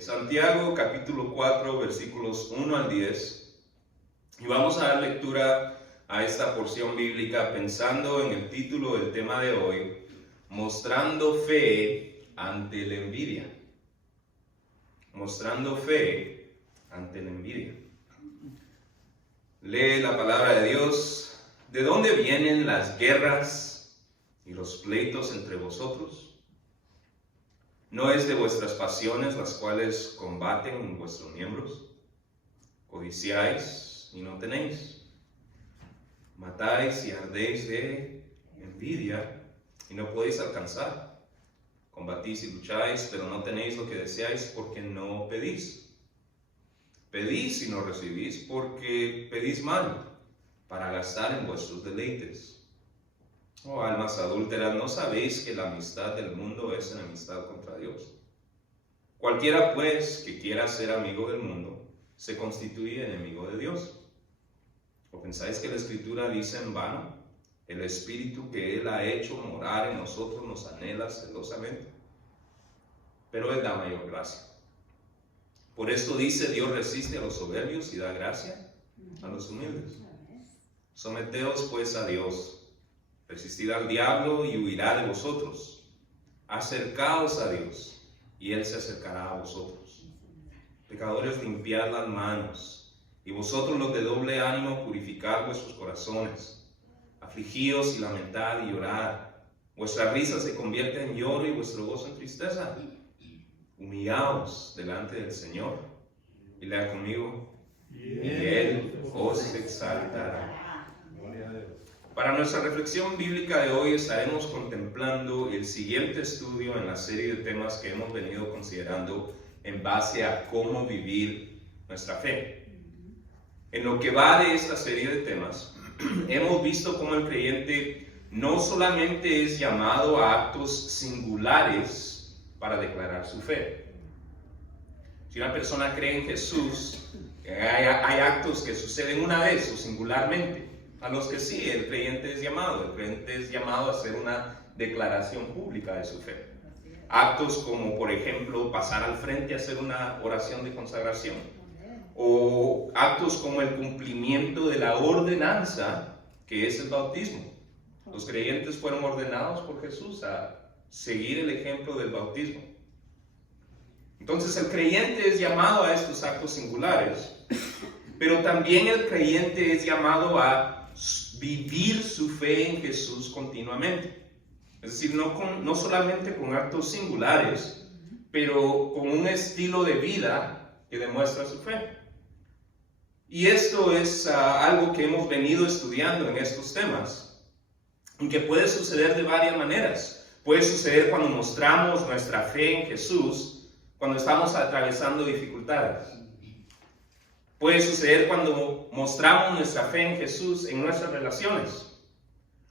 Santiago capítulo 4 versículos 1 al 10, y vamos a dar lectura a esta porción bíblica pensando en el título del tema de hoy: mostrando fe ante la envidia. Mostrando fe ante la envidia. Lee la palabra de Dios. ¿De dónde vienen las guerras y los pleitos entre vosotros? ¿No es de vuestras pasiones las cuales combaten en vuestros miembros? Codiciáis y no tenéis. Matáis y ardéis de envidia y no podéis alcanzar. Combatís y lucháis, pero no tenéis lo que deseáis porque no pedís. Pedís y no recibís porque pedís mal, para gastar en vuestros deleites. Oh, almas adúlteras, ¿no sabéis que la amistad del mundo es enemistad contra Dios? Cualquiera, pues, que quiera ser amigo del mundo, se constituye enemigo de Dios. ¿O pensáis que la Escritura dice en vano: el Espíritu que Él ha hecho morar en nosotros nos anhela celosamente? Pero Él da mayor gracia. Por esto dice: Dios resiste a los soberbios y da gracia a los humildes. Someteos pues a Dios. Resistid al diablo y huirá de vosotros. Acercaos a Dios y Él se acercará a vosotros. Pecadores, limpiad las manos, y vosotros los de doble ánimo purificad vuestros corazones. Afligíos y lamentad y llorad. Vuestra risa se convierte en lloro y vuestro gozo en tristeza. Humillaos delante del Señor, y lea conmigo, y Él os exaltará. Para nuestra reflexión bíblica de hoy estaremos contemplando el siguiente estudio en la serie de temas que hemos venido considerando en base a cómo vivir nuestra fe. En lo que va de esta serie de temas, hemos visto cómo el creyente no solamente es llamado a actos singulares para declarar su fe. Si una persona cree en Jesús, hay actos que suceden una vez o singularmente, a los que sí, el creyente es llamado a hacer una declaración pública de su fe. Actos como, por ejemplo, pasar al frente a hacer una oración de consagración, o actos como el cumplimiento de la ordenanza, que es el bautismo. Los creyentes fueron ordenados por Jesús a seguir el ejemplo del bautismo. Entonces el creyente es llamado a estos actos singulares, pero también el creyente es llamado a vivir su fe en Jesús continuamente. Es decir, no solamente con actos singulares, pero con un estilo de vida que demuestra su fe. Y esto es algo que hemos venido estudiando en estos temas, y que puede suceder de varias maneras. Puede suceder cuando mostramos nuestra fe en Jesús, cuando estamos atravesando dificultades. Puede suceder cuando mostramos nuestra fe en Jesús en nuestras relaciones.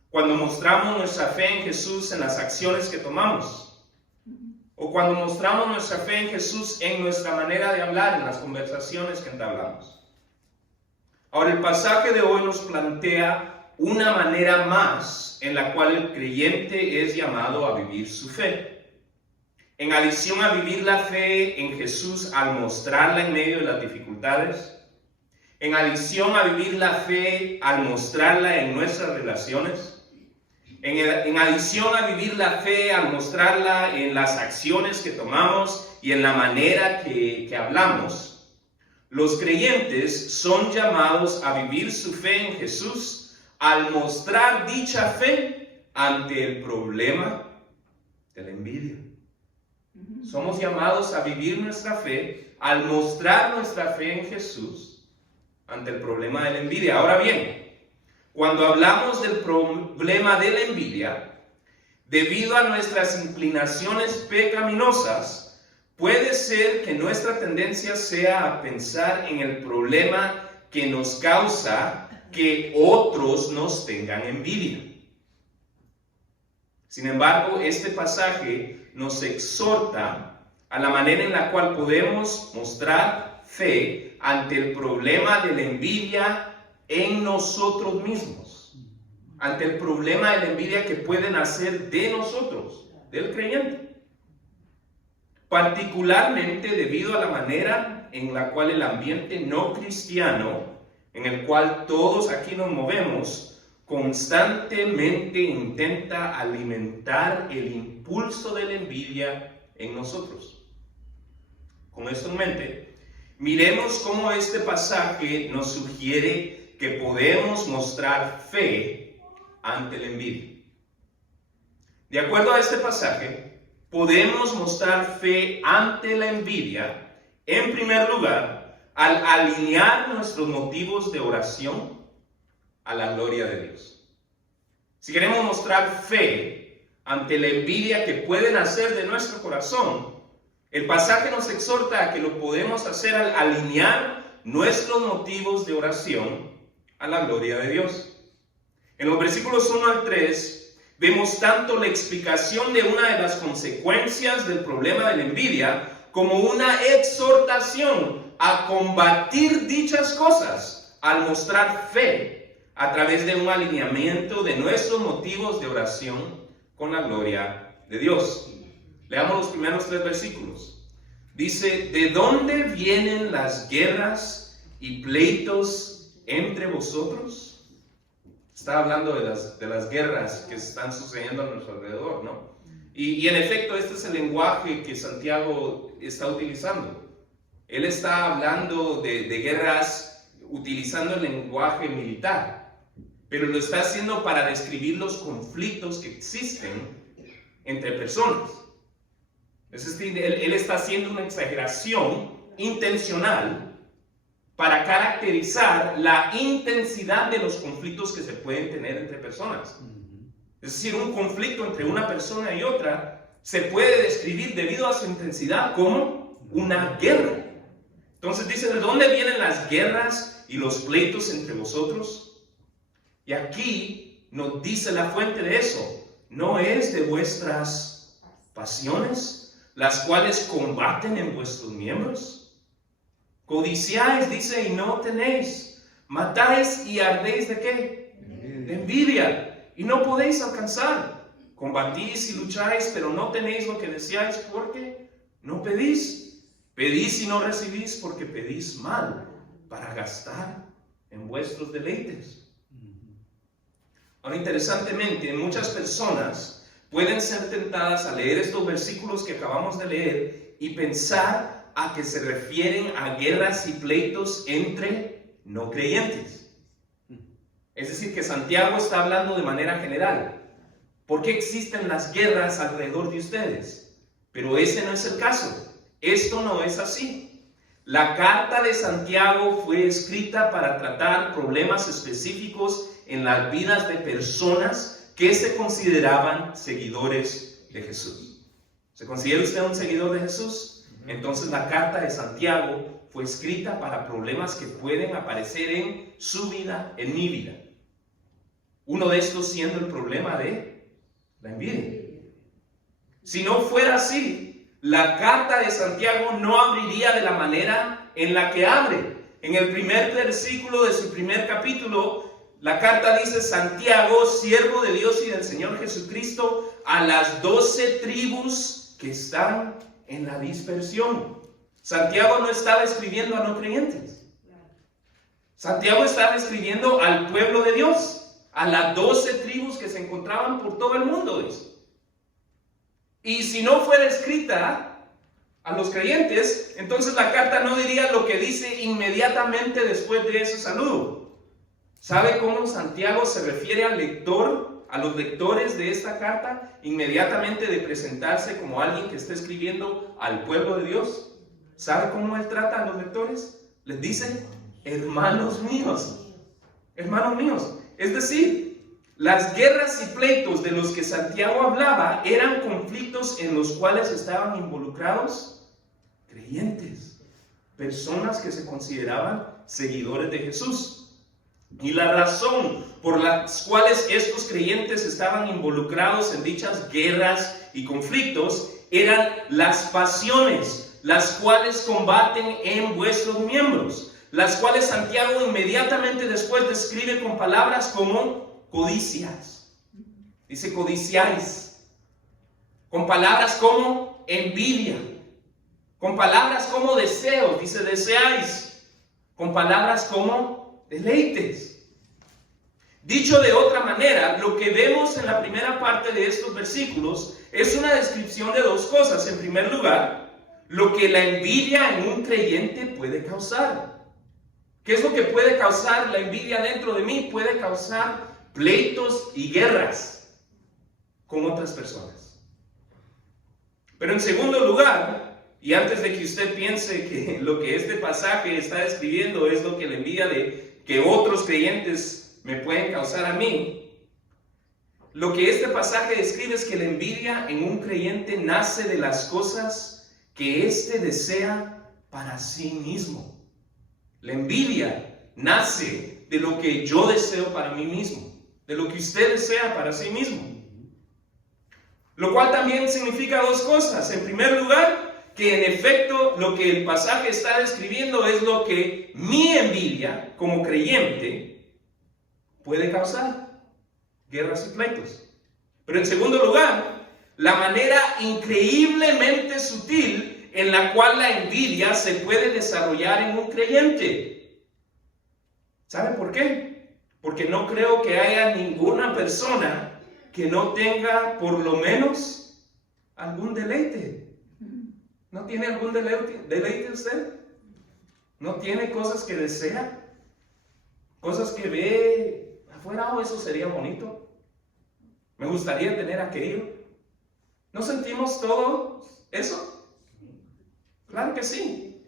Cuando mostramos nuestra fe en Jesús en las acciones que tomamos. O cuando mostramos nuestra fe en Jesús en nuestra manera de hablar, en las conversaciones que entablamos. Ahora, el pasaje de hoy nos plantea una manera más en la cual el creyente es llamado a vivir su fe. En adición a vivir la fe en Jesús al mostrarla en medio de las dificultades, en adición a vivir la fe al mostrarla en nuestras relaciones, en adición a vivir la fe al mostrarla en las acciones que tomamos y en la manera que hablamos, los creyentes son llamados a vivir su fe en Jesús al mostrar dicha fe ante el problema de la envidia. Somos llamados a vivir nuestra fe al mostrar nuestra fe en Jesús ante el problema de la envidia. Ahora bien, cuando hablamos del problema de la envidia, debido a nuestras inclinaciones pecaminosas, puede ser que nuestra tendencia sea a pensar en el problema que nos causa que otros nos tengan envidia. Sin embargo, este pasaje nos exhorta a la manera en la cual podemos mostrar fe ante el problema de la envidia en nosotros mismos, ante el problema de la envidia que puede nacer de nosotros, del creyente. particularmente debido a la manera en la cual el ambiente no cristiano, en el cual todos aquí nos movemos, constantemente intenta alimentar el impulso de la envidia en nosotros. Con esto en mente, miremos cómo este pasaje nos sugiere que podemos mostrar fe ante la envidia. De acuerdo a este pasaje, podemos mostrar fe ante la envidia, en primer lugar, al alinear nuestros motivos de oración a la gloria de Dios. Si queremos mostrar fe ante la envidia que puede nacer de nuestro corazón, el pasaje nos exhorta a que lo podemos hacer al alinear nuestros motivos de oración a la gloria de Dios. En los versículos 1 al 3, vemos tanto la explicación de una de las consecuencias del problema de la envidia como una exhortación a combatir dichas cosas al mostrar fe a través de un alineamiento de nuestros motivos de oración con la gloria de Dios. Leamos los primeros 3 versículos. Dice: ¿de dónde vienen las guerras y pleitos entre vosotros? Está hablando de las guerras que están sucediendo a nuestro alrededor, ¿no? Y en efecto, este es el lenguaje que Santiago está utilizando. Él está hablando de guerras utilizando el lenguaje militar, pero lo está haciendo para describir los conflictos que existen entre personas. Es decir, él está haciendo una exageración intencional para caracterizar la intensidad de los conflictos que se pueden tener entre personas. Es decir, un conflicto entre una persona y otra se puede describir debido a su intensidad como una guerra. Entonces dice: ¿de dónde vienen las guerras y los pleitos entre vosotros? Y aquí nos dice la fuente de eso: ¿no es de vuestras pasiones, las cuales combaten en vuestros miembros? Codiciáis, dice, y no tenéis. Matáis y ardéis ¿de qué? De envidia, y no podéis alcanzar. Combatís y lucháis, pero no tenéis lo que deseáis, porque no pedís. Pedís y no recibís, porque pedís mal, para gastar en vuestros deleites. Ahora, interesantemente, muchas personas pueden ser tentadas a leer estos versículos que acabamos de leer y pensar a que se refieren a guerras y pleitos entre no creyentes. Es decir, que Santiago está hablando de manera general. ¿Por qué existen las guerras alrededor de ustedes? Pero ese no es el caso. Esto no es así. La carta de Santiago fue escrita para tratar problemas específicos en las vidas de personas que se consideraban seguidores de Jesús. ¿Se considera usted un seguidor de Jesús? Entonces la carta de Santiago fue escrita para problemas que pueden aparecer en su vida, en mi vida. Uno de estos siendo el problema de la envidia. Si no fuera así, la carta de Santiago no abriría de la manera en la que abre. En el primer versículo de su primer capítulo, la carta dice: Santiago, siervo de Dios y del Señor Jesucristo, a las 12 tribus que están en la dispersión. Santiago no estaba escribiendo a no creyentes. Santiago estaba escribiendo al pueblo de Dios, a las 12 tribus que se encontraban por todo el mundo. Y si no fuera escrita a los creyentes, entonces la carta no diría lo que dice inmediatamente después de ese saludo. ¿Sabe cómo Santiago se refiere al lector, a los lectores de esta carta, inmediatamente de presentarse como alguien que está escribiendo al pueblo de Dios? ¿Sabe cómo él trata a los lectores? Les dice: hermanos míos, hermanos míos. Es decir, las guerras y pleitos de los que Santiago hablaba eran conflictos en los cuales estaban involucrados creyentes, personas que se consideraban seguidores de Jesús. Y la razón por las cuales estos creyentes estaban involucrados en dichas guerras y conflictos eran las pasiones, las cuales combaten en vuestros miembros, las cuales Santiago inmediatamente después describe con palabras como codicias. Dice: codiciáis, con palabras como envidia, Con palabras como deseos, dice deseáis. Con palabras como deleites. Dicho de otra manera, lo que vemos en la primera parte de estos versículos es una descripción de dos cosas. En primer lugar, lo que la envidia en un creyente puede causar. ¿Qué es lo que puede causar la envidia dentro de mí? Puede causar pleitos y guerras con otras personas. Pero en segundo lugar, y antes de que usted piense que lo que este pasaje está describiendo es lo que la envidia de que otros creyentes me pueden causar a mí, lo que este pasaje describe es que la envidia en un creyente nace de las cosas que éste desea para sí mismo. La envidia nace de lo que yo deseo para mí mismo, de lo que usted desea para sí mismo. Lo cual también significa dos cosas. En primer lugar, que en efecto lo que el pasaje está describiendo es lo que mi envidia como creyente puede causar, guerras y pleitos. Pero en segundo lugar, la manera increíblemente sutil en la cual la envidia se puede desarrollar en un creyente. ¿Sabe por qué? Porque no creo que haya ninguna persona que no tenga por lo menos algún deleite. ¿No tiene algún deleite usted? ¿No tiene cosas que desea? Cosas que ve afuera, oh, eso sería bonito. Me gustaría tener aquello. ¿No sentimos todo eso? Claro que sí.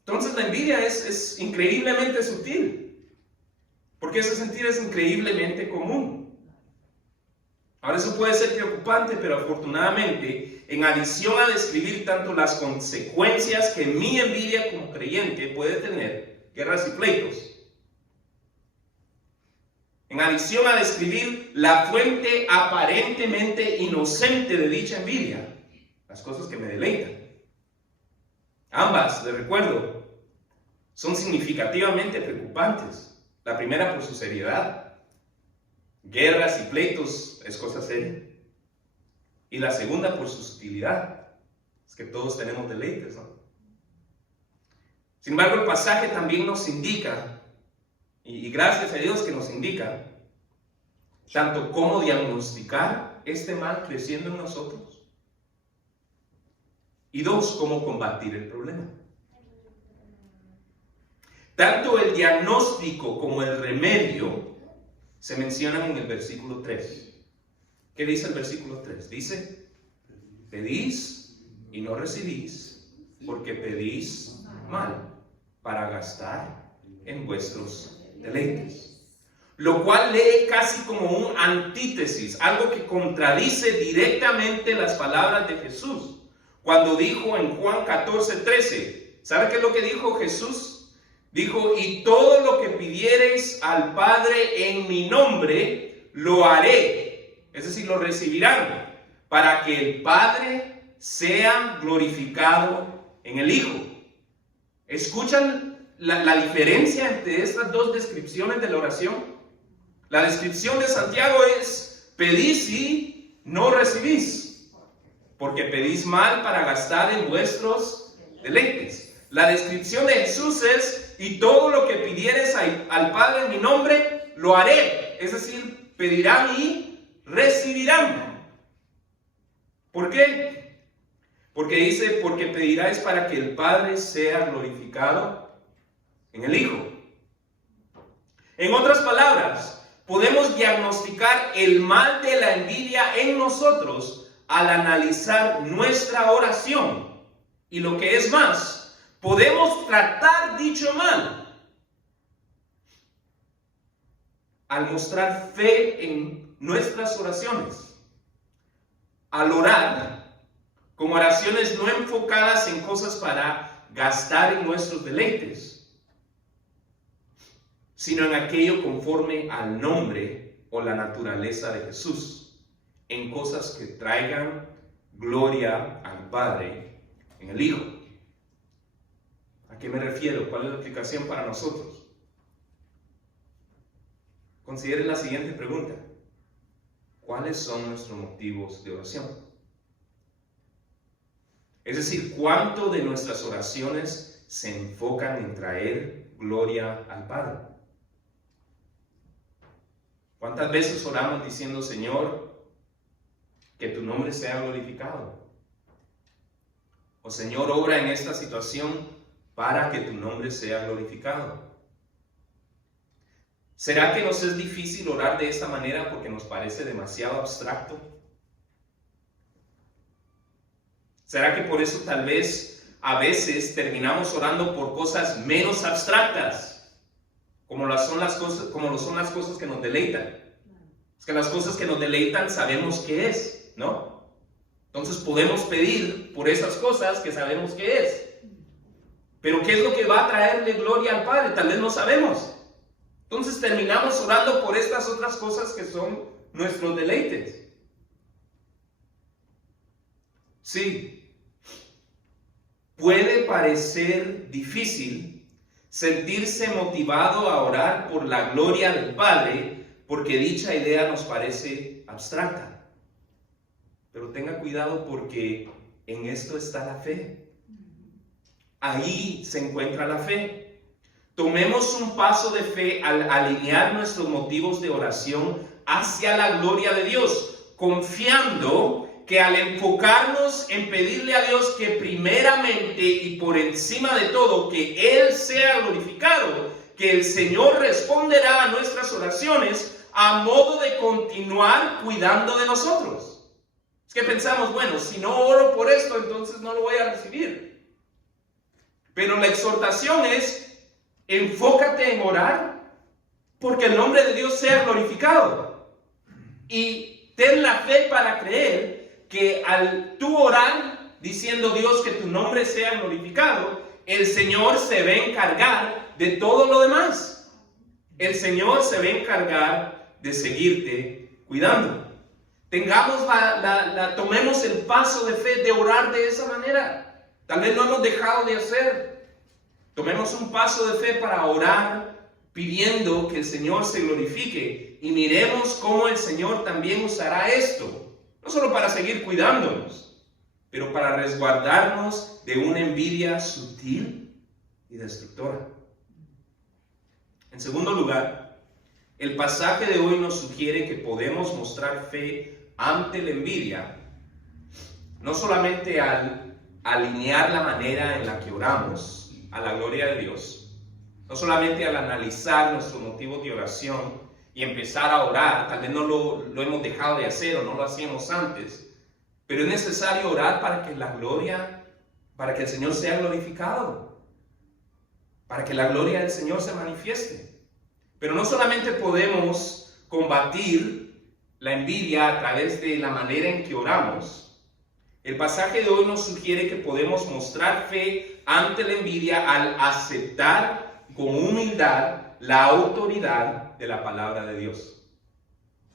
Entonces la envidia es increíblemente sutil, porque ese sentir es increíblemente común. Ahora eso puede ser preocupante, pero afortunadamente, en adición a describir tanto las consecuencias que mi envidia como creyente puede tener, guerras y pleitos, en adición a describir la fuente aparentemente inocente de dicha envidia, las cosas que me deleitan, ambas, les recuerdo, son significativamente preocupantes. La primera por su seriedad. Guerras y pleitos es cosa seria. Y la segunda por su sutilidad. Es que todos tenemos deleites, ¿no? Sin embargo, el pasaje también nos indica, y gracias a Dios que nos indica, tanto cómo diagnosticar este mal creciendo en nosotros, y dos, cómo combatir el problema. Tanto el diagnóstico como el remedio se mencionan en el versículo 3. ¿Qué dice el versículo 3? Dice, pedís y no recibís, porque pedís mal, para gastar en vuestros deleites. Lo cual lee casi como un antítesis, algo que contradice directamente las palabras de Jesús, cuando dijo en Juan 14:13, ¿sabe qué es lo que dijo Jesús? Dijo, y todo lo que pidiereis al Padre en mi nombre, lo haré. Es decir, lo recibirán, para que el Padre sea glorificado en el Hijo. ¿Escuchan la diferencia entre estas dos descripciones de la oración? La descripción de Santiago es, pedís y no recibís, porque pedís mal para gastar en vuestros deleites. La descripción de Jesús es, y todo lo que pidieres al Padre en mi nombre, lo haré. Es decir, pedirán y recibirán. ¿Por qué? Porque dice, porque pedirás para que el Padre sea glorificado en el Hijo. En otras palabras, podemos diagnosticar el mal de la envidia en nosotros al analizar nuestra oración. Y lo que es más, podemos tratar dicho mal al mostrar fe en nuestras oraciones, al orar con oraciones no enfocadas en cosas para gastar en nuestros deleites, sino en aquello conforme al nombre o la naturaleza de Jesús, en cosas que traigan gloria al Padre en el Hijo. ¿A qué me refiero? ¿Cuál es la aplicación para nosotros? Consideren la siguiente pregunta. ¿Cuáles son nuestros motivos de oración? Es decir, cuánto de nuestras oraciones se enfocan en traer gloria al Padre. ¿Cuántas veces oramos diciendo, Señor, que tu nombre sea glorificado? O Señor, obra en esta situación para que tu nombre sea glorificado. ¿Será que nos es difícil orar de esta manera porque nos parece demasiado abstracto? ¿Será que por eso tal vez a veces terminamos orando por cosas menos abstractas, como lo son las cosas que nos deleitan? Es que las cosas que nos deleitan sabemos qué es, ¿no? Entonces podemos pedir por esas cosas que sabemos qué es. Pero ¿qué es lo que va a traerle gloria al Padre? Tal vez no sabemos. Entonces terminamos orando por estas otras cosas que son nuestros deleites. Sí, puede parecer difícil sentirse motivado a orar por la gloria del Padre porque dicha idea nos parece abstracta. Pero tenga cuidado porque en esto está la fe. Ahí se encuentra la fe. Tomemos un paso de fe al alinear nuestros motivos de oración hacia la gloria de Dios, confiando que al enfocarnos en pedirle a Dios que primeramente y por encima de todo, que Él sea glorificado, que el Señor responderá a nuestras oraciones a modo de continuar cuidando de nosotros. Es que pensamos, bueno, si no oro por esto, entonces no lo voy a recibir. Pero la exhortación es, enfócate en orar porque el nombre de Dios sea glorificado. Y ten la fe para creer que al tú orar diciendo, Dios, que tu nombre sea glorificado, el Señor se va a encargar de todo lo demás. El Señor se va a encargar de seguirte cuidando. Tomemos el paso de fe de orar de esa manera. Tal vez no hemos dejado de hacer. Tomemos un paso de fe para orar pidiendo que el Señor se glorifique y miremos cómo el Señor también usará esto, no solo para seguir cuidándonos, pero para resguardarnos de una envidia sutil y destructora. En segundo lugar, el pasaje de hoy nos sugiere que podemos mostrar fe ante la envidia, no solamente al alinear la manera en la que oramos a la gloria de Dios, no solamente al analizar nuestros motivos de oración y empezar a orar, tal vez no lo hemos dejado de hacer o no lo hacíamos antes, pero es necesario orar para que el Señor sea glorificado, para que la gloria del Señor se manifieste. Pero no solamente podemos combatir la envidia a través de la manera en que oramos. El pasaje de hoy nos sugiere que podemos mostrar fe ante la envidia al aceptar con humildad la autoridad de la palabra de Dios.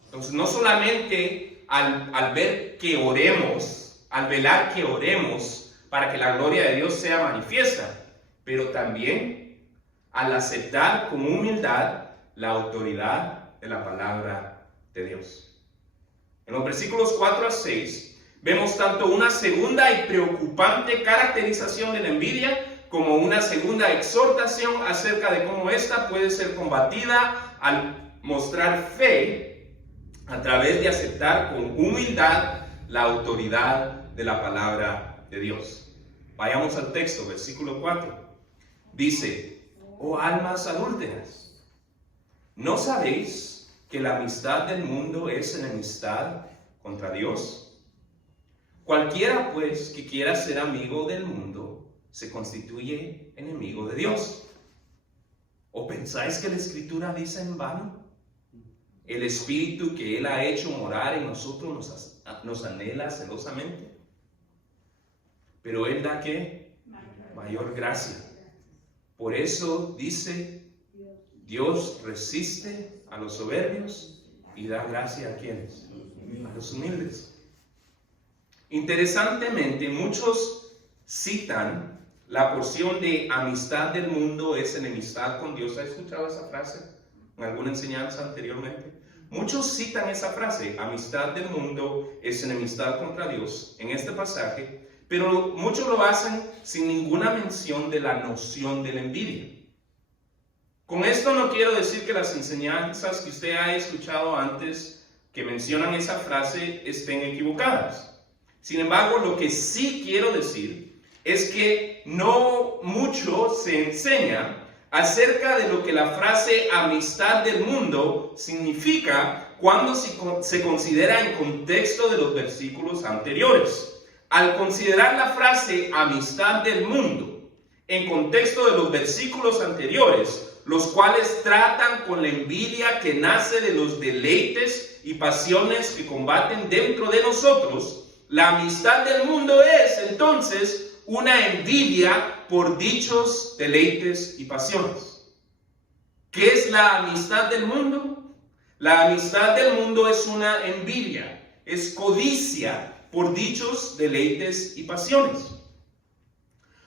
Entonces, no solamente al ver que oremos, al velar que oremos para que la gloria de Dios sea manifiesta, pero también al aceptar con humildad la autoridad de la palabra de Dios. En los versículos 4 a 6 vemos tanto una segunda y preocupante caracterización de la envidia como una segunda exhortación acerca de cómo ésta puede ser combatida al mostrar fe a través de aceptar con humildad la autoridad de la palabra de Dios. Vayamos al texto, versículo 4. Dice, oh almas adúlteras, ¿no sabéis que la amistad del mundo es enemistad contra Dios? Cualquiera, pues, que quiera ser amigo del mundo, se constituye enemigo de Dios. ¿O pensáis que la Escritura dice en vano? El Espíritu que Él ha hecho morar en nosotros nos anhela celosamente. Pero Él da, ¿qué? Mayor gracia. Por eso dice, Dios resiste a los soberbios y da gracia a ¿quiénes? A los humildes. Interesantemente, muchos citan la porción de amistad del mundo es enemistad con Dios. ¿Ha escuchado esa frase en alguna enseñanza anteriormente? Muchos citan esa frase, amistad del mundo es enemistad contra Dios, en este pasaje, pero muchos lo hacen sin ninguna mención de la noción de la envidia. Con esto no quiero decir que las enseñanzas que usted ha escuchado antes que mencionan esa frase estén equivocadas. Sin embargo, lo que sí quiero decir es que no mucho se enseña acerca de lo que la frase amistad del mundo significa cuando se considera en contexto de los versículos anteriores. Al considerar la frase amistad del mundo en contexto de los versículos anteriores, los cuales tratan con la envidia que nace de los deleites y pasiones que combaten dentro de nosotros, la amistad del mundo es entonces una envidia por dichos deleites y pasiones. ¿Qué es la amistad del mundo? La amistad del mundo es una envidia, es codicia por dichos deleites y pasiones.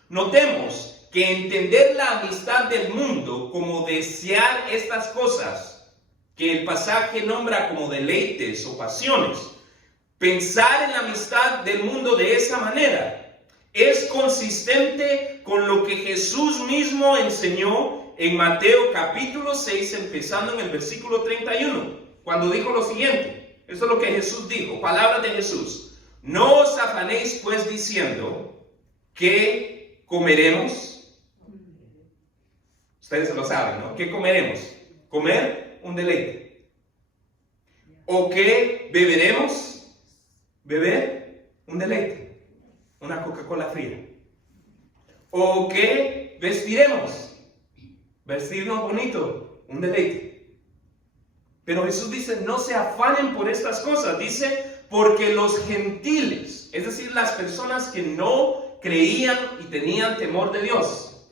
Notemos que entender la amistad del mundo como desear estas cosas que el pasaje nombra como deleites o pasiones, pensar en la amistad del mundo de esa manera, es consistente con lo que Jesús mismo enseñó en Mateo capítulo 6, empezando en el versículo 31, cuando dijo lo siguiente. Eso es lo que Jesús dijo, palabras de Jesús. No os afanéis pues diciendo que comeremos. Ustedes lo saben, ¿no? ¿Qué comeremos? Comer un deleite. ¿O qué beberemos? Beber un deleite. Una Coca-Cola fría. ¿O qué vestiremos? Vestirnos bonito. Un deleite. Pero Jesús dice, no se afanen por estas cosas. Dice, porque los gentiles, es decir, las personas que no creían y tenían temor de Dios,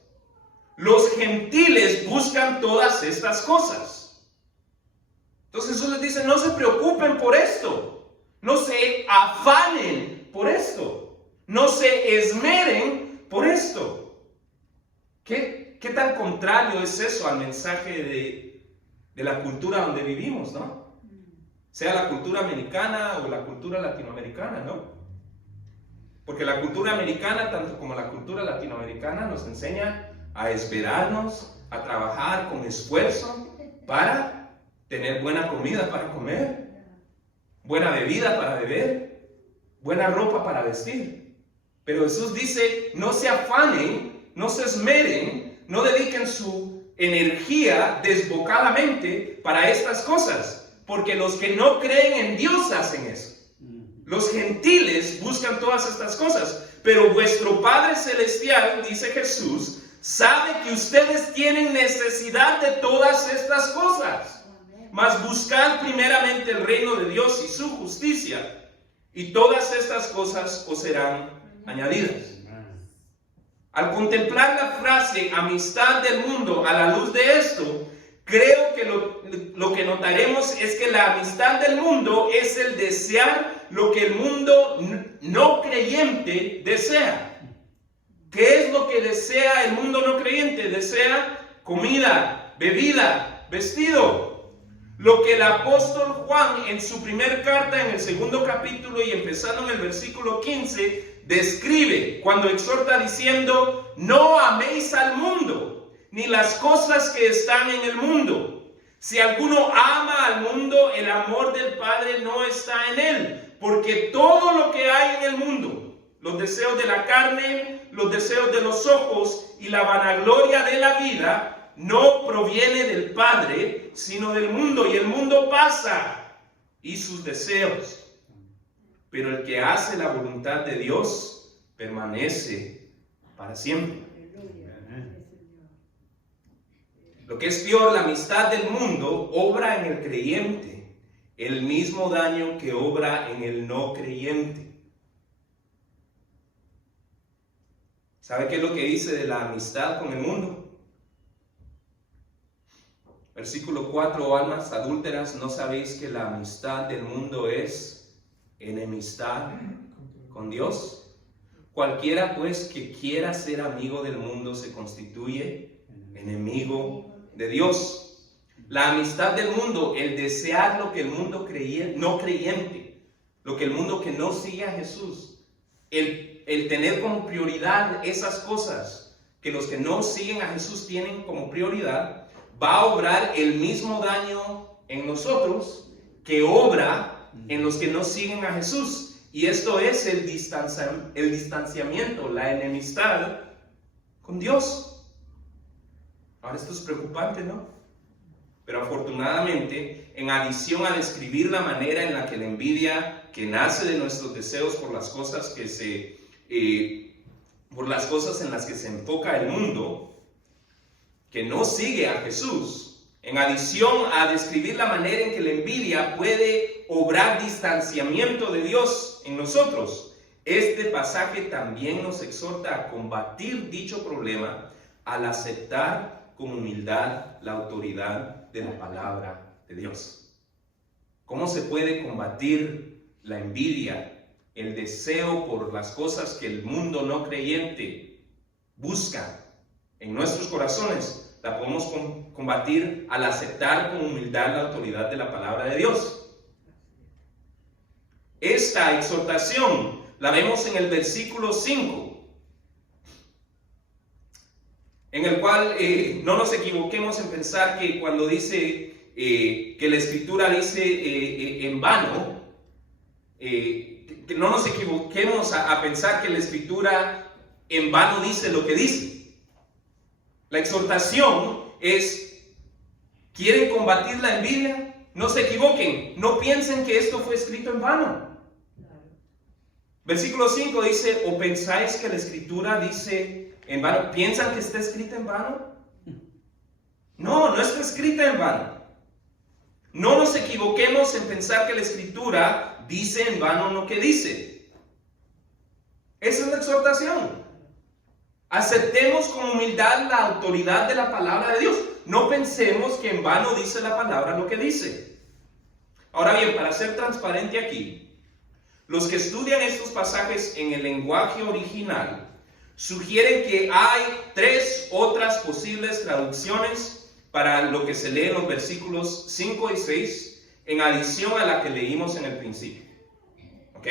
los gentiles buscan todas estas cosas. Entonces Jesús les dice, no se preocupen por esto, no se afanen por esto, no se esmeren por esto. ¿Qué tan contrario es eso al mensaje de la cultura donde vivimos, no? Sea la cultura americana o la cultura latinoamericana, ¿no? Porque la cultura americana, tanto como la cultura latinoamericana, nos enseña a esperarnos, a trabajar con esfuerzo para tener buena comida para comer, buena bebida para beber, buena ropa para vestir. Pero Jesús dice, no se afanen, no se esmeren, no dediquen su energía desbocadamente para estas cosas. Porque los que no creen en Dios hacen eso. Los gentiles buscan todas estas cosas. Pero vuestro Padre Celestial, dice Jesús, sabe que ustedes tienen necesidad de todas estas cosas. Mas buscad primeramente el reino de Dios y su justicia, y todas estas cosas os serán añadidas. Al contemplar la frase amistad del mundo a la luz de esto, creo que lo que notaremos es que la amistad del mundo es el desear lo que el mundo no creyente desea. ¿Qué es lo que desea el mundo no creyente? Desea comida, bebida, vestido. Lo que el apóstol Juan en su primer carta, en el 2 capítulo y empezando en el versículo 15, describe cuando exhorta diciendo, no améis al mundo, ni las cosas que están en el mundo. Si alguno ama al mundo, el amor del Padre no está en él, porque todo lo que hay en el mundo, los deseos de la carne, los deseos de los ojos y la vanagloria de la vida, no proviene del Padre, sino del mundo, y el mundo pasa, y sus deseos. Pero el que hace la voluntad de Dios permanece para siempre. Lo que es peor, la amistad del mundo obra en el creyente el mismo daño que obra en el no creyente. ¿Sabe qué es lo que dice de la amistad con el mundo? Versículo 4, oh almas adúlteras, ¿no sabéis que la amistad del mundo es enemistad con Dios? Cualquiera pues que quiera ser amigo del mundo se constituye enemigo de Dios. La amistad del mundo, el desear lo que el mundo no creyente, lo que el mundo que no sigue a Jesús, el el tener como prioridad esas cosas que los que no siguen a Jesús tienen como prioridad, va a obrar el mismo daño en nosotros que obra en los que no siguen a Jesús. Y esto es el distanciamiento, la enemistad con Dios. Ahora esto es preocupante, ¿no? Pero afortunadamente, en adición a describir la manera en la que la envidia, que nace de nuestros deseos por las cosas por las cosas en las que se enfoca el mundo, que no sigue a Jesús, en adición a describir la manera en que la envidia puede obrar distanciamiento de Dios en nosotros, este pasaje también nos exhorta a combatir dicho problema al aceptar con humildad la autoridad de la palabra de Dios. ¿Cómo se puede combatir la envidia, el deseo por las cosas que el mundo no creyente busca en nuestros corazones? La podemos combatir al aceptar con humildad la autoridad de la palabra de Dios. Esta exhortación la vemos en el versículo 5, en el cual no nos equivoquemos en pensar que cuando dice que la Escritura dice en vano, que no nos equivoquemos a pensar que la Escritura en vano dice lo que dice. La exhortación es: ¿quieren combatir la envidia? No se equivoquen, no piensen que esto fue escrito en vano. Versículo 5 dice: ¿o pensáis que la Escritura dice en vano? ¿Piensan que está escrita en vano? No, no está escrita en vano. No nos equivoquemos en pensar que la Escritura dice en vano lo que dice. Esa es la exhortación. Aceptemos con humildad la autoridad de la palabra de Dios. No pensemos que en vano dice la palabra lo que dice. Ahora bien, para ser transparente aquí, los que estudian estos pasajes en el lenguaje original sugieren que hay 3 otras posibles traducciones para lo que se lee en los versículos 5 y 6, en adición a la que leímos en el principio. ¿Ok?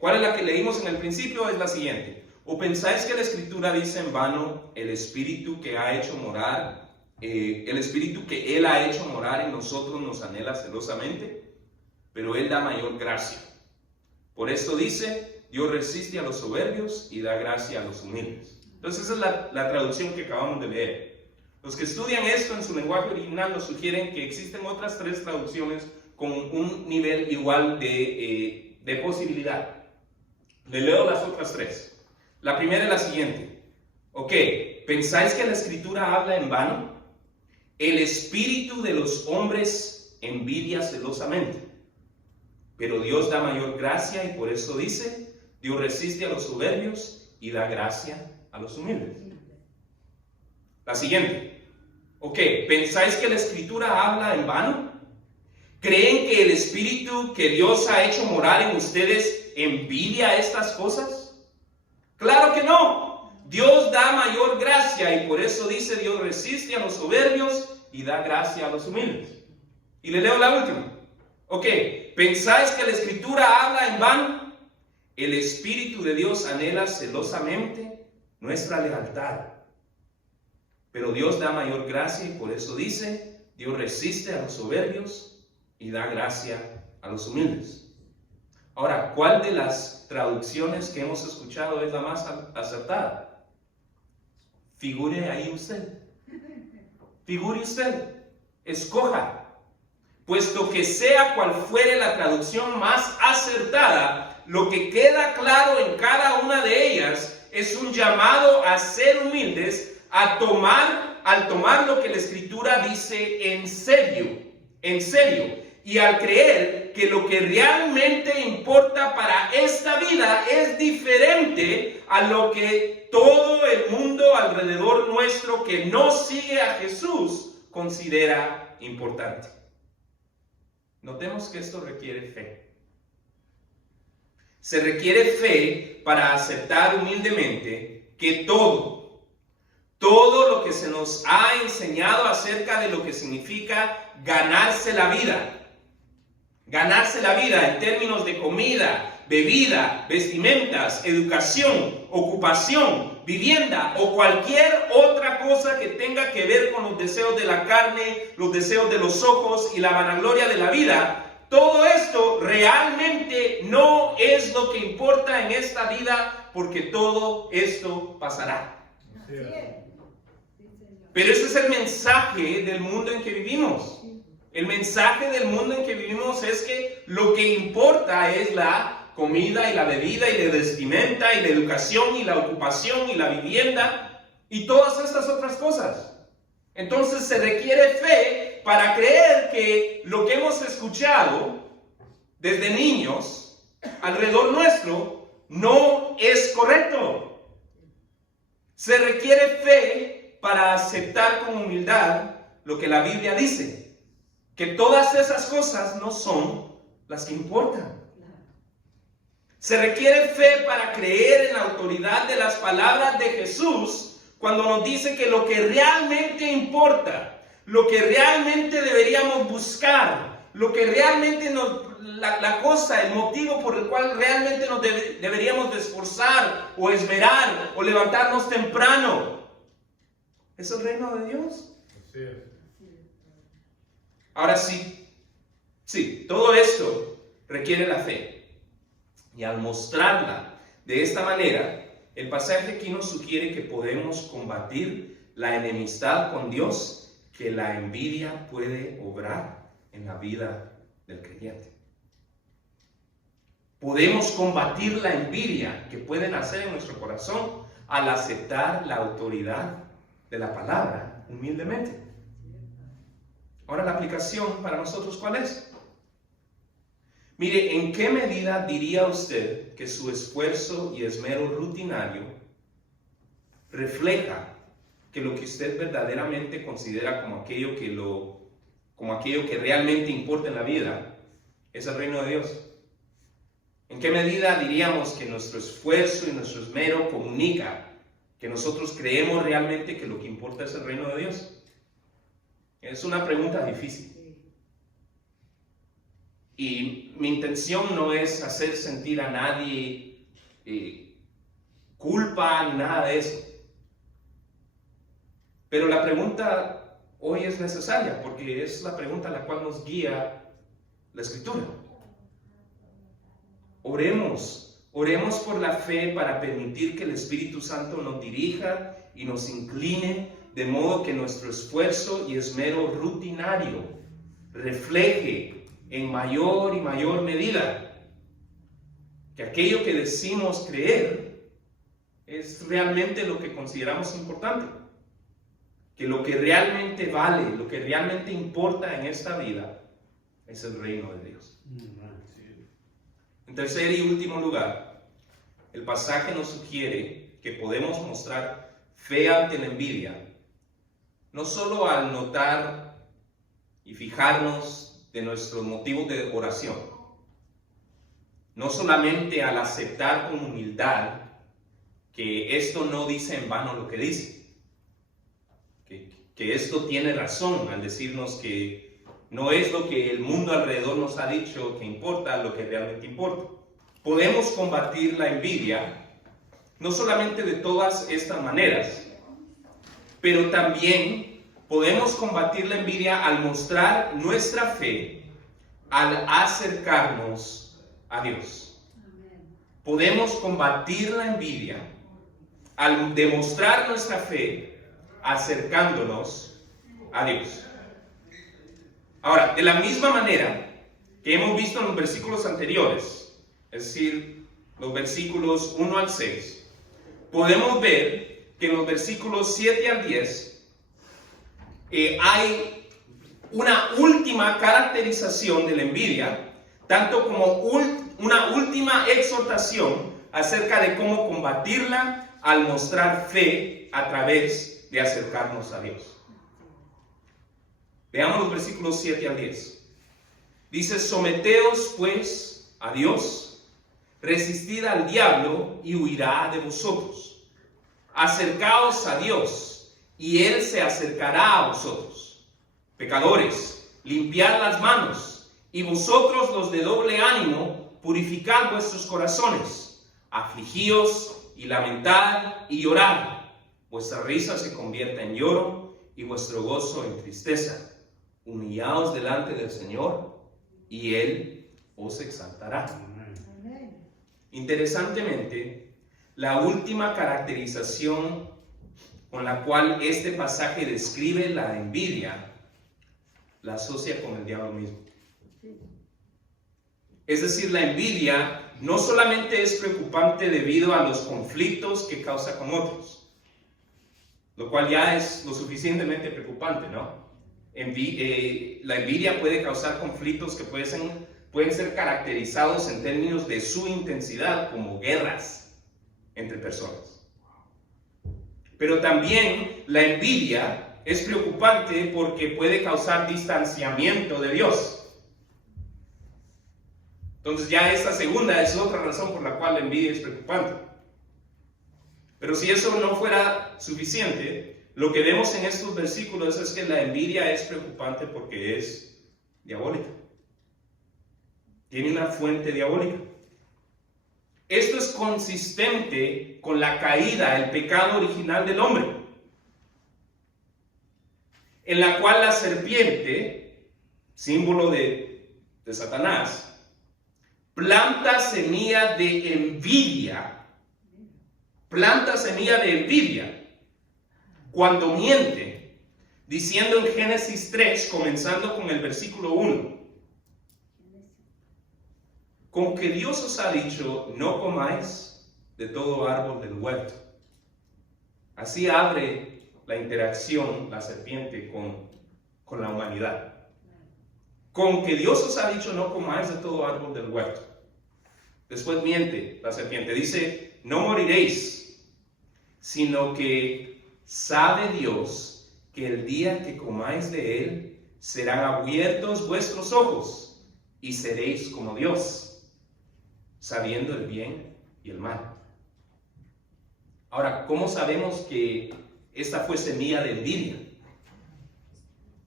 ¿Cuál es la que leímos en el principio? Es la siguiente: ¿o pensáis que la Escritura dice en vano el Espíritu que ha hecho morar, el Espíritu que Él ha hecho morar en nosotros nos anhela celosamente? Pero Él da mayor gracia. Por esto dice: Dios resiste a los soberbios y da gracia a los humildes. Entonces esa es la traducción que acabamos de leer. Los que estudian esto en su lenguaje original nos sugieren que existen otras 3 traducciones con un nivel igual de posibilidad. Le leo las otras 3. La primera es la siguiente: ok, ¿pensáis que la Escritura habla en vano? El espíritu de los hombres envidia celosamente, pero Dios da mayor gracia, y por eso dice: Dios resiste a los soberbios y da gracia a los humildes. La siguiente: ok, ¿pensáis que la Escritura habla en vano? ¿Creen que el Espíritu que Dios ha hecho morar en ustedes envidia estas cosas? ¡Claro que no! Dios da mayor gracia, y por eso dice: Dios resiste a los soberbios y da gracia a los humildes. Y le leo la última. Ok, ¿pensáis que la Escritura habla en vano? El Espíritu de Dios anhela celosamente nuestra lealtad, pero Dios da mayor gracia, y por eso dice: Dios resiste a los soberbios y da gracia a los humildes. Ahora, ¿cuál de las traducciones que hemos escuchado es la más acertada? Figure ahí usted. Figure usted. Escoja. Puesto que sea cual fuere la traducción más acertada, lo que queda claro en cada una de ellas es un llamado a ser humildes, al tomar lo que la Escritura dice en serio, y al creer que lo que realmente importa para esta vida es diferente a lo que todo el mundo alrededor nuestro que no sigue a Jesús considera importante. Notemos que esto requiere fe. Se requiere fe para aceptar humildemente que todo lo que se nos ha enseñado acerca de lo que significa ganarse la vida en términos de comida, bebida, vestimentas, educación, ocupación, vivienda o cualquier otra cosa que tenga que ver con los deseos de la carne, los deseos de los ojos y la vanagloria de la vida, todo esto realmente no es lo que importa en esta vida, porque todo esto pasará. Pero ese es el mensaje del mundo en que vivimos. El mensaje del mundo en que vivimos es que lo que importa es la comida y la bebida y la vestimenta y la educación y la ocupación y la vivienda y todas estas otras cosas. Entonces se requiere fe para creer que lo que hemos escuchado desde niños alrededor nuestro no es correcto. Se requiere fe para aceptar con humildad lo que la Biblia dice, que todas esas cosas no son las que importan. Se requiere fe para creer en la autoridad de las palabras de Jesús cuando nos dice que lo que realmente importa, lo que realmente deberíamos buscar, lo que realmente la cosa, el motivo por el cual realmente nos deberíamos de esforzar o esmerar o levantarnos temprano, es el reino de Dios. Así es. Ahora sí, todo esto requiere la fe. Y al mostrarla de esta manera, el pasaje aquí nos sugiere que podemos combatir la enemistad con Dios que la envidia puede obrar en la vida del creyente. Podemos combatir la envidia que puede nacer en nuestro corazón al aceptar la autoridad de la palabra humildemente. Ahora, la aplicación para nosotros, ¿cuál es? Mire, ¿en qué medida diría usted que su esfuerzo y esmero rutinario refleja que lo que usted verdaderamente considera como aquello que realmente importa en la vida es el reino de Dios? ¿En qué medida diríamos que nuestro esfuerzo y nuestro esmero comunica que nosotros creemos realmente que lo que importa es el reino de Dios? Es una pregunta difícil. Y mi intención no es hacer sentir a nadie culpa ni nada de eso. Pero la pregunta hoy es necesaria porque es la pregunta a la cual nos guía la Escritura. Oremos por la fe para permitir que el Espíritu Santo nos dirija y nos incline de modo que nuestro esfuerzo y esmero rutinario refleje en mayor y mayor medida que aquello que decimos creer es realmente lo que consideramos importante, que lo que realmente vale, lo que realmente importa en esta vida es el reino de Dios. En tercer y último lugar, el pasaje nos sugiere que podemos mostrar fe ante la envidia, no solo al notar y fijarnos de nuestros motivos de oración, no solamente al aceptar con humildad que esto no dice en vano lo que dice, que esto tiene razón al decirnos que no es lo que el mundo alrededor nos ha dicho que importa, lo que realmente importa. Podemos combatir la envidia no solamente de todas estas maneras, pero también podemos combatir la envidia al mostrar nuestra fe, al acercarnos a Dios. Podemos combatir la envidia al demostrar nuestra fe, acercándonos a Dios. Ahora, de la misma manera que hemos visto en los versículos anteriores, es decir, los versículos 1 al 6, podemos ver que en los versículos 7 al 10 hay una última caracterización de la envidia, tanto como una última exhortación acerca de cómo combatirla al mostrar fe a través de acercarnos a Dios. Veamos los versículos 7 al 10. Dice: someteos pues a Dios, resistid al diablo y huirá de vosotros. Acercaos a Dios y Él se acercará a vosotros. Pecadores, limpiad las manos, y vosotros los de doble ánimo, purificad vuestros corazones, afligíos y lamentad y llorad. Vuestra risa se convierta en lloro y vuestro gozo en tristeza. Humillaos delante del Señor y Él os exaltará. Interesantemente, la última caracterización con la cual este pasaje describe la envidia la asocia con el diablo mismo. Es decir, la envidia no solamente es preocupante debido a los conflictos que causa con otros, lo cual ya es lo suficientemente preocupante, ¿no? La envidia puede causar conflictos que pueden ser caracterizados en términos de su intensidad como guerras entre personas. Pero también la envidia es preocupante porque puede causar distanciamiento de Dios. Entonces ya esta segunda es otra razón por la cual la envidia es preocupante. Pero si eso no fuera suficiente, lo que vemos en estos versículos es que la envidia es preocupante porque es diabólica. Tiene una fuente diabólica. Esto es consistente con la caída, el pecado original del hombre, en la cual la serpiente, símbolo de Satanás, planta semilla de envidia. Planta semilla de envidia cuando miente, diciendo en Génesis 3, comenzando con el versículo 1, con que Dios os ha dicho, no comáis de todo árbol del huerto. Así abre la interacción, la serpiente, con la humanidad. Con que Dios os ha dicho, no comáis de todo árbol del huerto. Después miente la serpiente, dice, no moriréis, sino que sabe Dios que el día que comáis de él, serán abiertos vuestros ojos y seréis como Dios, sabiendo el bien y el mal. Ahora, ¿cómo sabemos que esta fue semilla de envidia?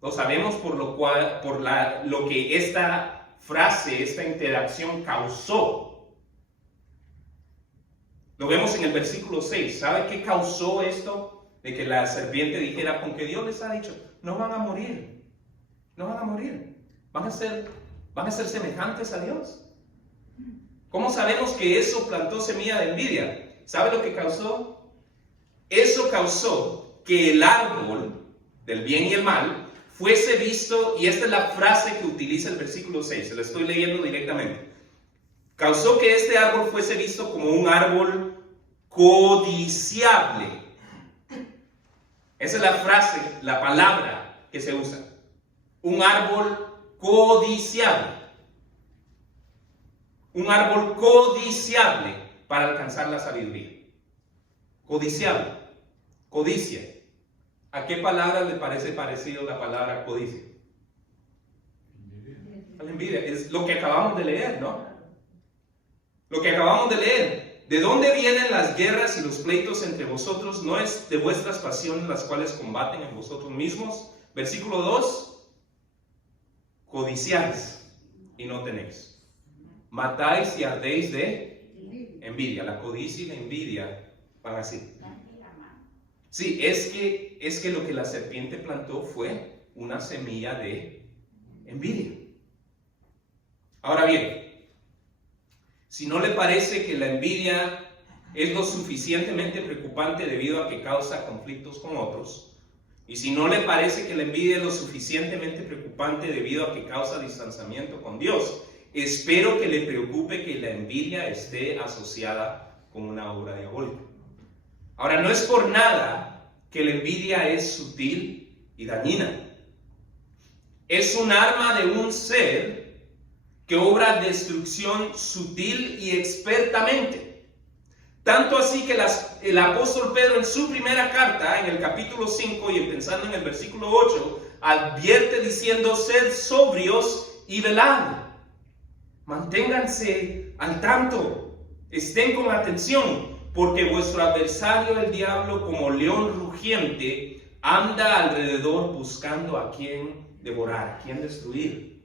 Lo sabemos por lo que esta frase, esta interacción causó. Lo vemos en el versículo 6. ¿Sabe qué causó esto? De que la serpiente dijera, con que Dios les ha dicho, no van a morir. No van a morir. Van a ser semejantes a Dios. ¿Cómo sabemos que eso plantó semilla de envidia? ¿Sabe lo que causó? Eso causó que el árbol del bien y el mal fuese visto, y esta es la frase que utiliza el versículo 6, se lo estoy leyendo directamente. Causó que este árbol fuese visto como un árbol codiciable. Esa es la frase, la palabra que se usa. Un árbol codiciable. Un árbol codiciable para alcanzar la sabiduría. Codiciable. Codicia. ¿A qué palabra le parece parecido la palabra codicia? A la envidia. Es lo que acabamos de leer, ¿no? Lo que acabamos de leer. ¿De dónde vienen las guerras y los pleitos entre vosotros? ¿No es de vuestras pasiones las cuales combaten en vosotros mismos? Versículo 2. Codiciáis y no tenéis. Matáis y ardéis de envidia. La codicia y la envidia van así. Sí, es que lo que la serpiente plantó fue una semilla de envidia. Ahora bien, si no le parece que la envidia es lo suficientemente preocupante debido a que causa conflictos con otros, y si no le parece que la envidia es lo suficientemente preocupante debido a que causa distanciamiento con Dios, espero que le preocupe que la envidia esté asociada con una obra diabólica. Ahora, no es por nada que la envidia es sutil y dañina. Es un arma de un ser que obra destrucción sutil y expertamente. Tanto así que el apóstol Pedro en su primera carta, en el capítulo 5 y pensando en el versículo 8, advierte diciendo, sed sobrios y velad. Manténganse al tanto, estén con atención, porque vuestro adversario el diablo, como león rugiente, anda alrededor buscando a quien devorar, a quien destruir.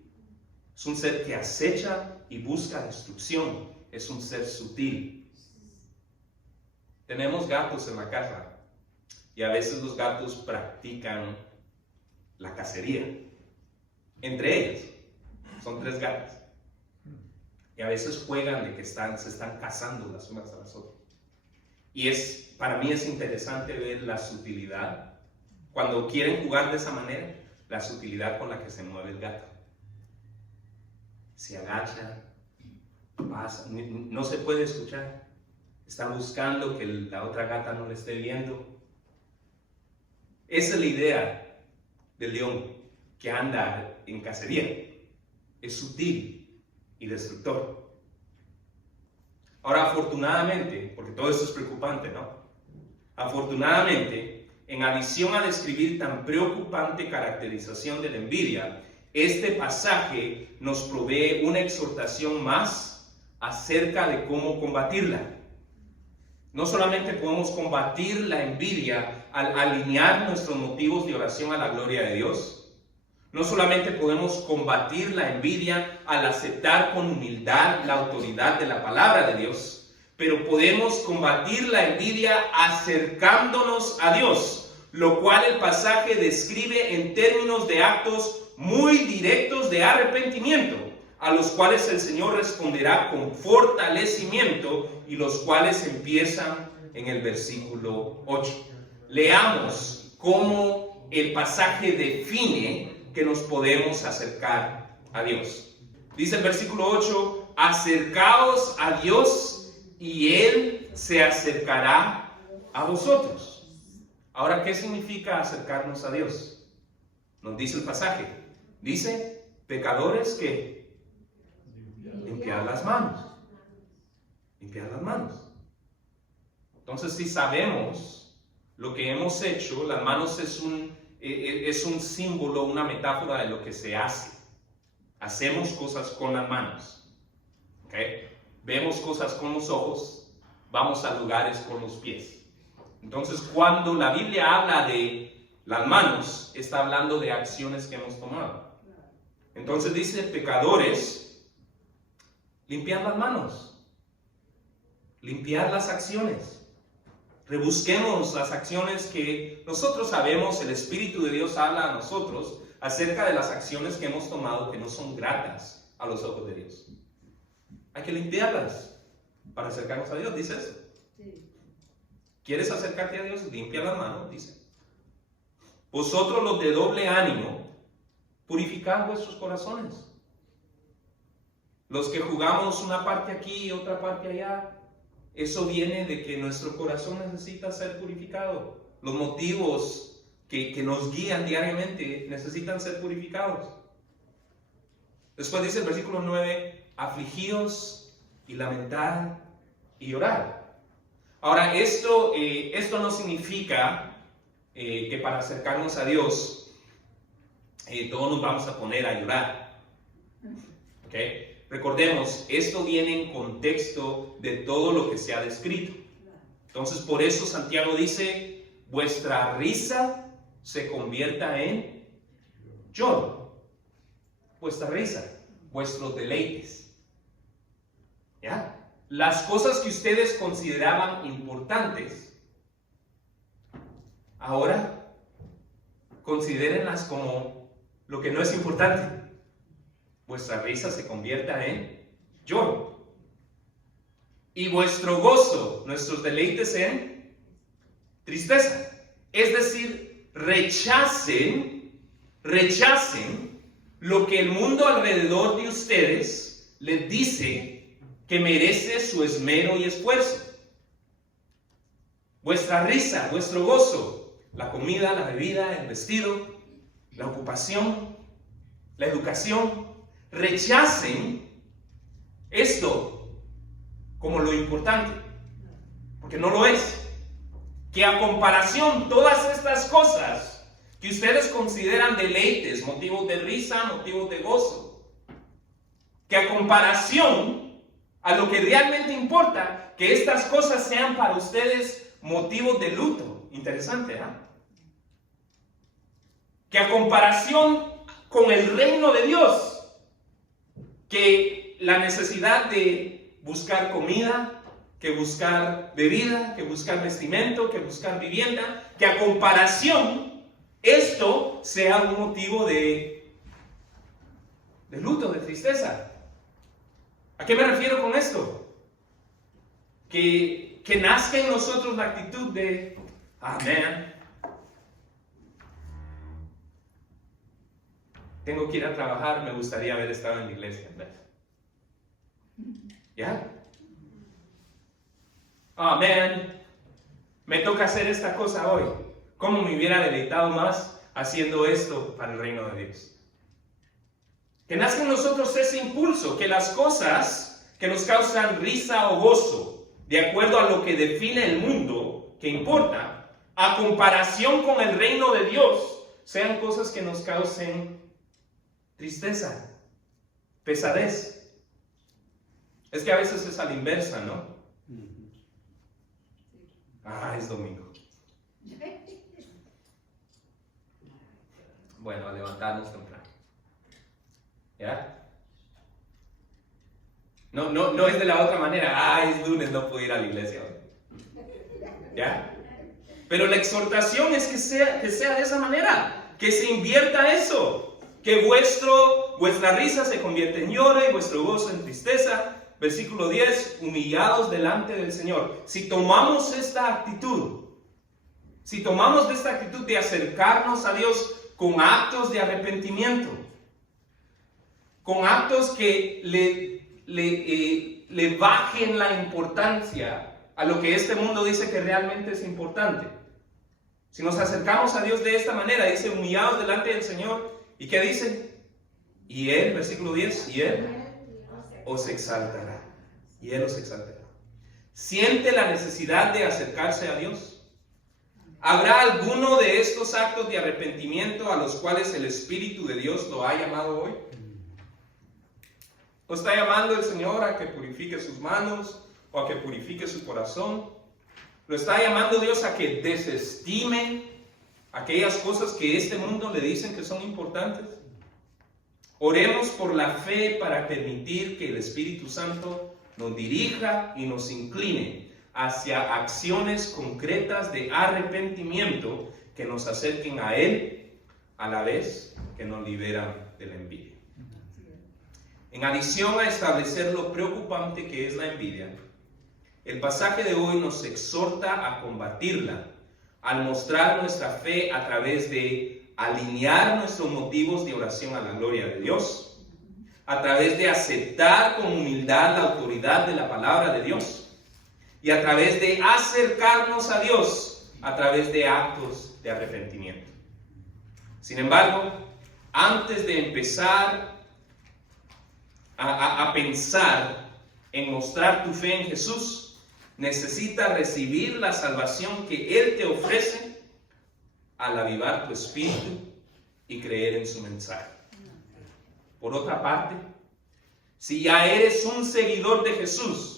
Es un ser que acecha y busca destrucción. Es un ser sutil. Tenemos gatos en la casa y a veces los gatos practican la cacería. Entre ellos, son 3 gatas. Y a veces juegan de que se están cazando las unas a las otras. Y para mí es interesante ver la sutilidad. Cuando quieren jugar de esa manera, la sutilidad con la que se mueve el gato. Se agacha, pasa, no se puede escuchar. Está buscando que la otra gata no le esté viendo. Esa es la idea del león que anda en cacería. Es sutil y destructor. Ahora, afortunadamente, porque todo esto es preocupante, ¿no? Afortunadamente, en adición a describir tan preocupante caracterización de la envidia, este pasaje nos provee una exhortación más acerca de cómo combatirla. No solamente podemos combatir la envidia al alinear nuestros motivos de oración a la gloria de Dios, no solamente podemos combatir la envidia al aceptar con humildad la autoridad de la palabra de Dios, pero podemos combatir la envidia acercándonos a Dios, lo cual el pasaje describe en términos de actos muy directos de arrepentimiento, a los cuales el Señor responderá con fortalecimiento y los cuales empiezan en el versículo 8. Leamos cómo el pasaje define que nos podemos acercar a Dios. Dice el versículo 8, acercaos a Dios y Él se acercará a vosotros. Ahora, ¿qué significa acercarnos a Dios? Nos dice el pasaje. Dice, pecadores que limpiar las manos. Limpiar las manos. Entonces, si sabemos lo que hemos hecho, las manos es un símbolo, una metáfora de lo que se hace. Hacemos cosas con las manos. ¿Okay? Vemos cosas con los ojos, vamos a lugares con los pies. Entonces, cuando la Biblia habla de las manos, está hablando de acciones que hemos tomado. Entonces dice, pecadores, limpiad las manos, limpiad las acciones. Rebusquemos las acciones que nosotros sabemos, el Espíritu de Dios habla a nosotros acerca de las acciones que hemos tomado que no son gratas a los ojos de Dios. Hay que limpiarlas para acercarnos a Dios, dice eso. Sí. ¿Quieres acercarte a Dios? Limpia las manos, dice. Vosotros los de doble ánimo, purificad vuestros corazones. Los que jugamos una parte aquí y otra parte allá, eso viene de que nuestro corazón necesita ser purificado. Los motivos que nos guían diariamente necesitan ser purificados. Después dice el versículo 9, afligíos y lamentad y llorad. Ahora, esto no significa que para acercarnos a Dios todos nos vamos a poner a llorar. ¿Okay? Recordemos, esto viene en contexto de todo lo que se ha descrito. Entonces, por eso Santiago dice, vuestra risa se convierta en lloro. Vuestra risa, vuestros deleites. ¿Ya? Las cosas que ustedes consideraban importantes, ahora considérenlas como lo que no es importante. Vuestra risa se convierta en lloro. Y vuestro gozo, nuestros deleites en tristeza. Es decir, rechacen lo que el mundo alrededor de ustedes les dice que merece su esmero y esfuerzo. Vuestra risa, vuestro gozo, la comida, la bebida, el vestido, la ocupación, la educación. Rechacen esto como lo importante, porque no lo es. Que a comparación, todas estas cosas que ustedes consideran deleites, motivos de risa, motivos de gozo, que a comparación a lo que realmente importa, que estas cosas sean para ustedes motivos de luto. Interesante, ¿eh? Que a comparación con el reino de Dios, que la necesidad de buscar comida, que buscar bebida, que buscar vestimento, que buscar vivienda, que a comparación esto sea un motivo de luto, de tristeza. ¿A qué me refiero con esto? Que nazca en nosotros la actitud de, amén, tengo que ir a trabajar, me gustaría haber estado en la iglesia. ¿Ya? Amén, me toca hacer esta cosa hoy. ¿Cómo me hubiera deleitado más haciendo esto para el reino de Dios? Que nazca en nosotros ese impulso, que las cosas que nos causan risa o gozo, de acuerdo a lo que define el mundo, que importa, a comparación con el reino de Dios, sean cosas que nos causen tristeza, pesadez. Es que a veces es a la inversa, ¿no? Es domingo. Bueno, a levantarnos temprano. ¿Ya? No es de la otra manera. Es lunes, no puedo ir a la iglesia hoy. ¿Ya? Pero la exhortación es que sea de esa manera. Que se invierta eso. Que vuestra risa se convierta en lloro y vuestro gozo en tristeza. Versículo 10. Humillados delante del Señor. Si tomamos esta actitud, de acercarnos a Dios con actos de arrepentimiento, con actos que le bajen la importancia a lo que este mundo dice que realmente es importante. Si nos acercamos a Dios de esta manera, dice humillados delante del Señor, ¿y qué dice? Y Él, versículo 10, y Él os exaltará. Y Él os exaltará. ¿Siente la necesidad de acercarse a Dios? ¿Habrá alguno de estos actos de arrepentimiento a los cuales el Espíritu de Dios lo ha llamado hoy? ¿O está llamando el Señor a que purifique sus manos o a que purifique su corazón? ¿Lo está llamando Dios a que desestime aquellas cosas que este mundo le dicen que son importantes? Oremos por la fe para permitir que el Espíritu Santo nos dirija y nos incline hacia acciones concretas de arrepentimiento que nos acerquen a Él, a la vez que nos liberan de la envidia. En adición a establecer lo preocupante que es la envidia, el pasaje de hoy nos exhorta a combatirla, al mostrar nuestra fe a través de alinear nuestros motivos de oración a la gloria de Dios, a través de aceptar con humildad la autoridad de la palabra de Dios, y a través de acercarnos a Dios a través de actos de arrepentimiento. Sin embargo, antes de empezar a pensar en mostrar tu fe en Jesús, necesitas recibir la salvación que Él te ofrece al avivar tu espíritu y creer en su mensaje. Por otra parte, si ya eres un seguidor de Jesús,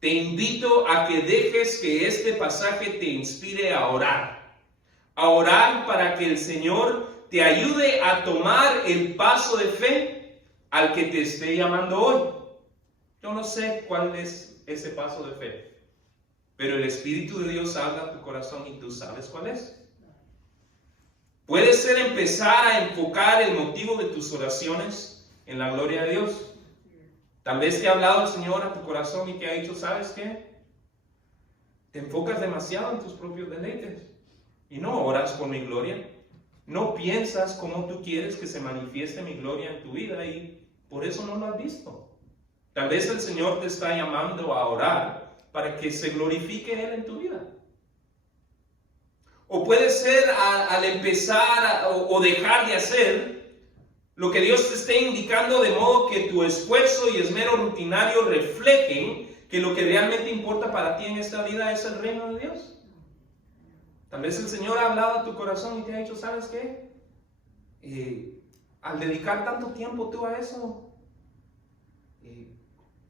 te invito a que dejes que este pasaje te inspire a orar para que el Señor te ayude a tomar el paso de fe al que te esté llamando hoy. Yo no sé cuál es ese paso de fe, pero el Espíritu de Dios habla a tu corazón y tú sabes cuál es. Puede ser empezar a enfocar el motivo de tus oraciones en la gloria de Dios. Tal vez te ha hablado el Señor a tu corazón y te ha dicho, ¿sabes qué? Te enfocas demasiado en tus propios deleites y no oras por mi gloria. No piensas cómo tú quieres que se manifieste mi gloria en tu vida y por eso no lo has visto. Tal vez el Señor te está llamando a orar para que se glorifique Él en tu vida. O puede ser al empezar o dejar de hacer lo que Dios te esté indicando, de modo que tu esfuerzo y esmero rutinario reflejen que lo que realmente importa para ti en esta vida es el reino de Dios. Tal vez el Señor ha hablado a tu corazón y te ha dicho, ¿sabes qué? Al dedicar tanto tiempo tú a eso,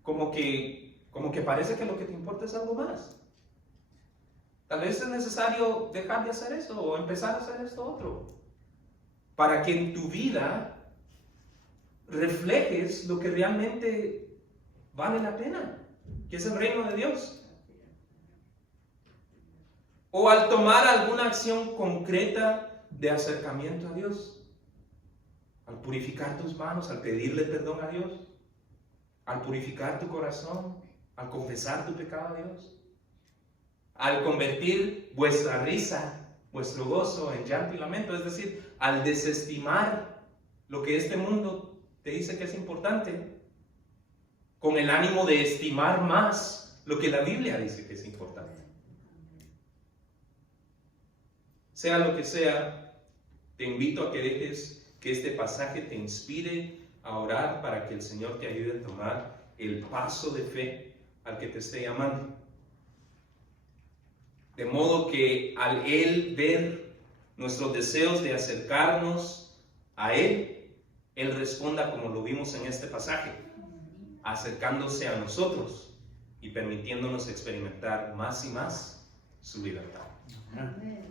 como que parece que lo que te importa es algo más. Tal vez es necesario dejar de hacer esto o empezar a hacer esto otro, para que en tu vida reflejes lo que realmente vale la pena, que es el reino de Dios. O al tomar alguna acción concreta de acercamiento a Dios, al purificar tus manos, al pedirle perdón a Dios, al purificar tu corazón, al confesar tu pecado a Dios, al convertir vuestra risa, vuestro gozo en llanto y lamento, es decir, al desestimar lo que este mundo te dice que es importante, con el ánimo de estimar más lo que la Biblia dice que es importante. Sea lo que sea, te invito a que dejes que este pasaje te inspire a orar para que el Señor te ayude a tomar el paso de fe al que te esté llamando. De modo que al Él ver nuestros deseos de acercarnos a Él, Él responda como lo vimos en este pasaje, acercándose a nosotros y permitiéndonos experimentar más y más su libertad. Amén.